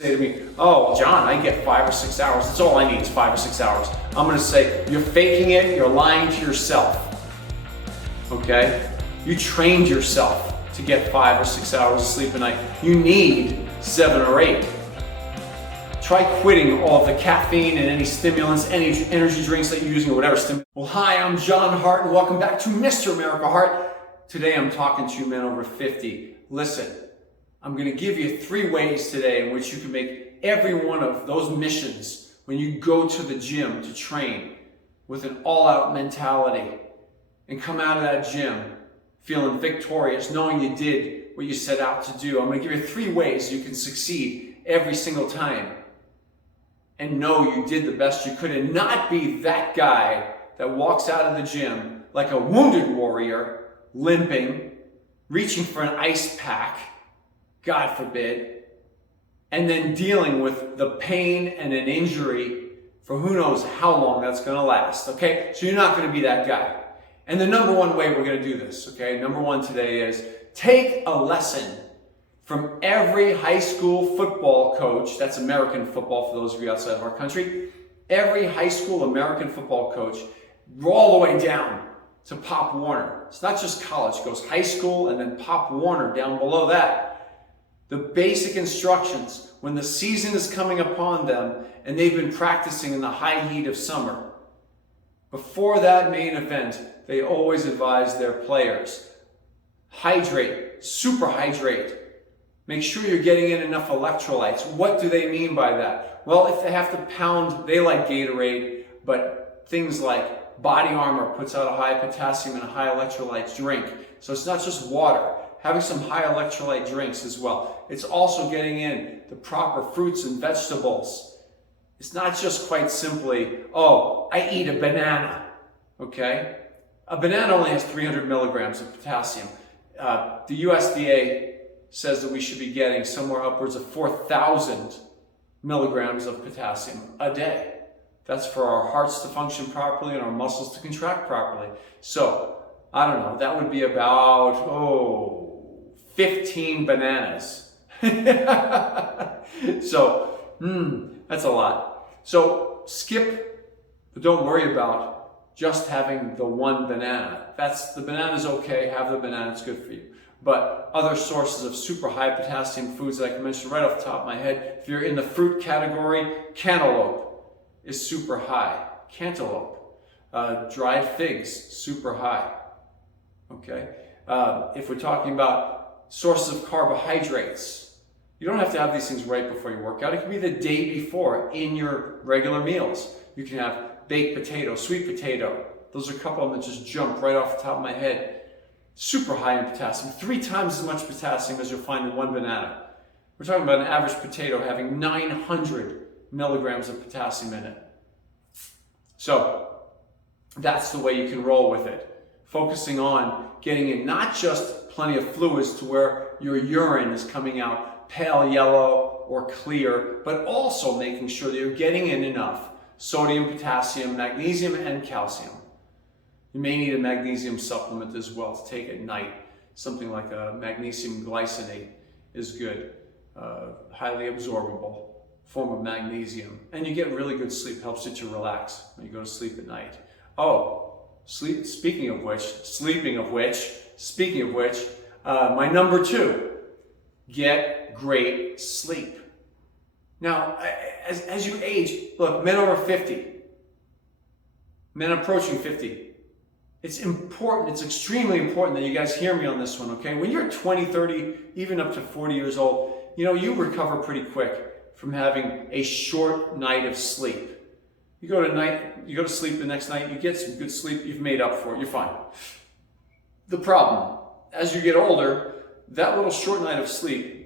Say to me, oh, John, I get 5 or 6 hours. That's all I need is 5 or 6 hours. I'm going to say, you're faking it. You're lying to yourself. Okay? You trained yourself to get 5 or 6 hours of sleep a night. You need 7 or 8. Try quitting all of the caffeine and any stimulants, any energy drinks that you're using or whatever stimulant. Well, hi, I'm John Hart and welcome back to Mr. America Hart. Today I'm talking to you men over 50. Listen, I'm going to give you 3 ways today in which you can make every one of those missions when you go to the gym to train with an all-out mentality and come out of that gym feeling victorious, knowing you did what you set out to do. I'm going to give you 3 ways you can succeed every single time and know you did the best you could and not be that guy that walks out of the gym like a wounded warrior, limping, reaching for an ice pack, God forbid, and then dealing with the pain and an injury for who knows how long that's going to last, okay? So you're not going to be that guy. And the number 1 way we're going to do this, okay? Number 1 today is take a lesson from every high school football coach. That's American football for those of you outside of our country. Every high school American football coach, all the way down to Pop Warner. It's not just college. It goes high school and then Pop Warner down below that. The basic instructions when the season is coming upon them and they've been practicing in the high heat of summer. Before that main event, they always advise their players, hydrate, super hydrate. Make sure you're getting in enough electrolytes. What do they mean by that? Well, if they have to pound, they like Gatorade, but things like Body Armor puts out a high potassium and a high electrolytes drink. So it's not just water. Having some high electrolyte drinks as well. It's also getting in the proper fruits and vegetables. It's not just quite simply, oh, I eat a banana, okay? A banana only has 300 milligrams of potassium. The USDA says that we should be getting somewhere upwards of 4,000 milligrams of potassium a day. That's for our hearts to function properly and our muscles to contract properly. So, I don't know, that would be about, 15 bananas. So, that's a lot. So skip, but don't worry about just having the 1 banana. The banana's okay, have the banana, it's good for you. But other sources of super high potassium foods that I can mention right off the top of my head, if you're in the fruit category, cantaloupe is super high. Cantaloupe. Dried figs, super high. Okay? If we're talking about sources of carbohydrates, you don't have to have these things right before your workout. It can be the day before in your regular meals. You can have baked potato, sweet potato. Those are a couple of them that just jump right off the top of my head. Super high in potassium, 3 times as much potassium as you'll find in 1 banana. We're talking about an average potato having 900 milligrams of potassium in it. So that's the way you can roll with it. Focusing on getting in not just plenty of fluids to where your urine is coming out pale yellow or clear, but also making sure that you're getting in enough sodium, potassium, magnesium, and calcium. You may need a magnesium supplement as well to take at night. Something like a magnesium glycinate is good, highly absorbable form of magnesium. And you get really good sleep, helps you to relax when you go to sleep at night. Oh, speaking of which, my number 2, get great sleep. Now, as you age, look, men over 50, men approaching 50, it's important, it's extremely important that you guys hear me on this one, okay? When you're 20, 30, even up to 40 years old, you recover pretty quick from having a short night of sleep. You go to sleep the next night, you get some good sleep, you've made up for it, you're fine. The problem, as you get older, that little short night of sleep,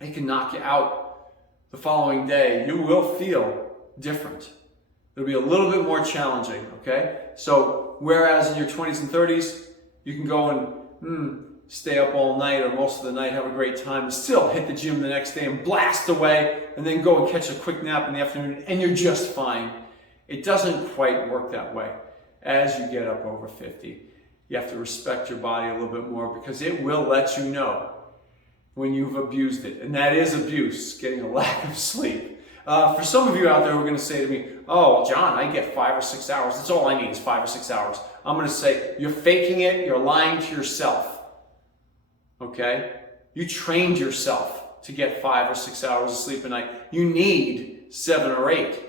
it can knock you out the following day. You will feel different. It'll be a little bit more challenging, okay? So, whereas in your 20s and 30s, you can go and stay up all night or most of the night, have a great time, and still hit the gym the next day and blast away, and then go and catch a quick nap in the afternoon, and you're just fine. It doesn't quite work that way. As you get up over 50, you have to respect your body a little bit more because it will let you know when you've abused it. And that is abuse, getting a lack of sleep. For some of you out there who are going to say to me, oh, John, I get 5 or 6 hours. That's all I need is 5 or 6 hours. I'm going to say, you're faking it. You're lying to yourself. Okay? You trained yourself to get 5 or 6 hours of sleep a night. You need 7 or 8.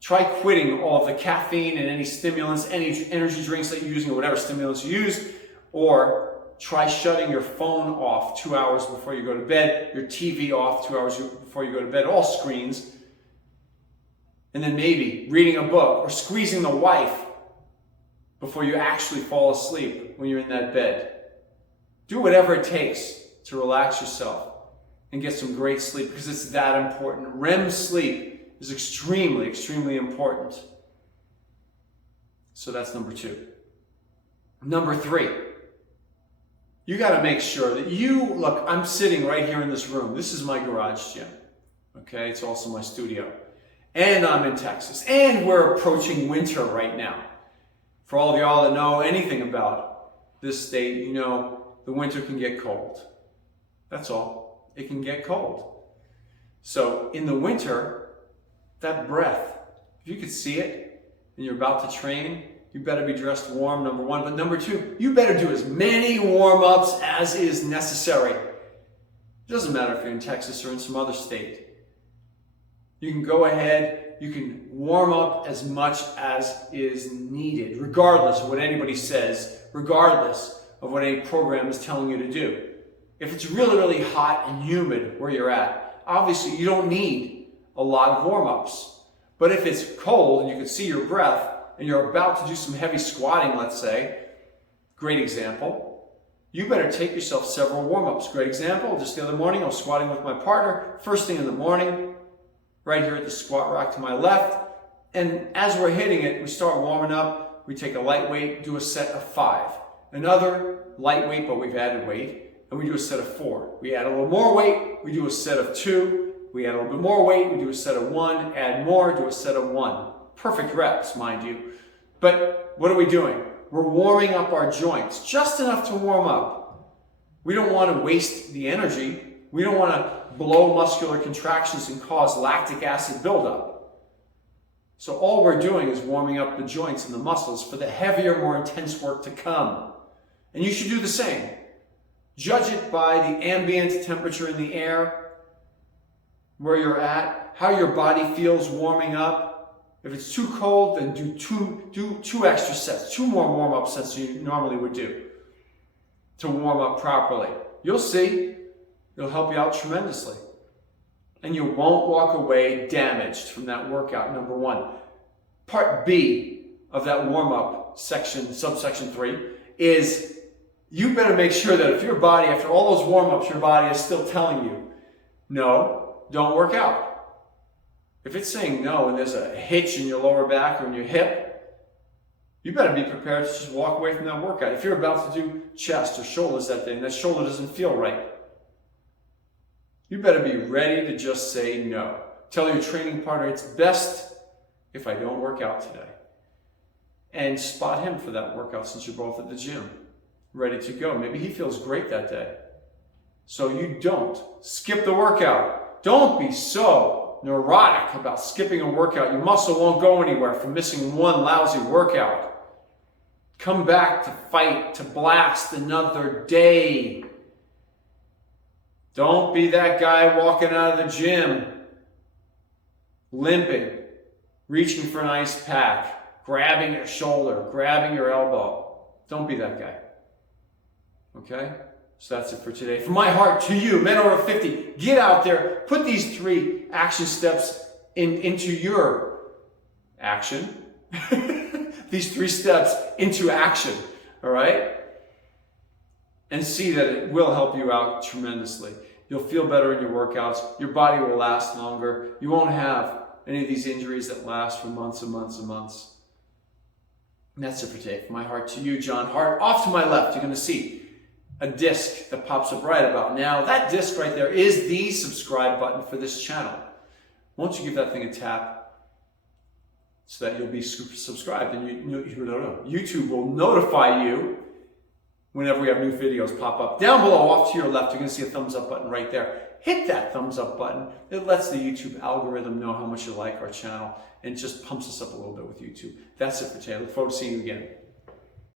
Try quitting all of the caffeine and any stimulants, any energy drinks that you're using, or whatever stimulants you use, or try shutting your phone off 2 hours before you go to bed, your TV off 2 hours before you go to bed, all screens, and then maybe reading a book or squeezing the wife before you actually fall asleep when you're in that bed. Do whatever it takes to relax yourself and get some great sleep, because it's that important. REM sleep is extremely, extremely important. So that's number 2. Number 3, you got to make sure that look, I'm sitting right here in this room. This is my garage gym. Okay, it's also my studio. And I'm in Texas. And we're approaching winter right now. For all of y'all that know anything about this state, you know the winter can get cold. That's all. It can get cold. So in the winter, that breath, if you could see it and you're about to train, you better be dressed warm, number 1. But number 2, you better do as many warm-ups as is necessary. It doesn't matter if you're in Texas or in some other state. You can go ahead, you can warm up as much as is needed, regardless of what anybody says, regardless of what any program is telling you to do. If it's really, really hot and humid where you're at, obviously you don't need a lot of warm-ups. But if it's cold and you can see your breath and you're about to do some heavy squatting, let's say, great example, you better take yourself several warm-ups. Great example, just the other morning I was squatting with my partner, first thing in the morning, right here at the squat rack to my left. And as we're hitting it, we start warming up. We take a lightweight, do a set of 5. Another lightweight, but we've added weight, and we do a set of 4. We add a little more weight, we do a set of 2. We add a little bit more weight, we do a set of 1. Add more, do a set of 1. Perfect reps, mind you. But what are we doing? We're warming up our joints, just enough to warm up. We don't want to waste the energy. We don't want to blow muscular contractions and cause lactic acid buildup. So all we're doing is warming up the joints and the muscles for the heavier, more intense work to come. And you should do the same. Judge it by the ambient temperature in the air, where you're at, how your body feels warming up. If it's too cold, then do two extra sets, 2 more warm-up sets than you normally would do to warm up properly. You'll see. It'll help you out tremendously. And you won't walk away damaged from that workout, number 1. Part B of that warm-up section, subsection 3, is you better make sure that if your body, after all those warm-ups, your body is still telling you, no, don't work out. If it's saying no and there's a hitch in your lower back or in your hip, you better be prepared to just walk away from that workout. If you're about to do chest or shoulders that day and that shoulder doesn't feel right, you better be ready to just say no. Tell your training partner, it's best if I don't work out today. And spot him for that workout since you're both at the gym, ready to go. Maybe he feels great that day. So you don't skip the workout. Don't be so neurotic about skipping a workout. Your muscle won't go anywhere from missing one lousy workout. Come back to fight, to blast another day. Don't be that guy walking out of the gym, limping, reaching for an ice pack, grabbing your shoulder, grabbing your elbow. Don't be that guy. Okay? So that's it for today. From my heart to you, men over 50, get out there, put these 3 action steps into your action. These 3 steps into action, all right? And see that it will help you out tremendously. You'll feel better in your workouts. Your body will last longer. You won't have any of these injuries that last for months and months and months. And that's it for today. From my heart to you, John Hart. Off to my left, you're going to see a disc that pops up right about now. That disc right there is the subscribe button for this channel. Won't you give that thing a tap so that you'll be subscribed, and YouTube will notify you whenever we have new videos pop up. Down below, off to your left, you're going to see a thumbs up button right there. Hit that thumbs up button. It lets the YouTube algorithm know how much you like our channel and just pumps us up a little bit with YouTube. That's it for today. I look forward to seeing you again.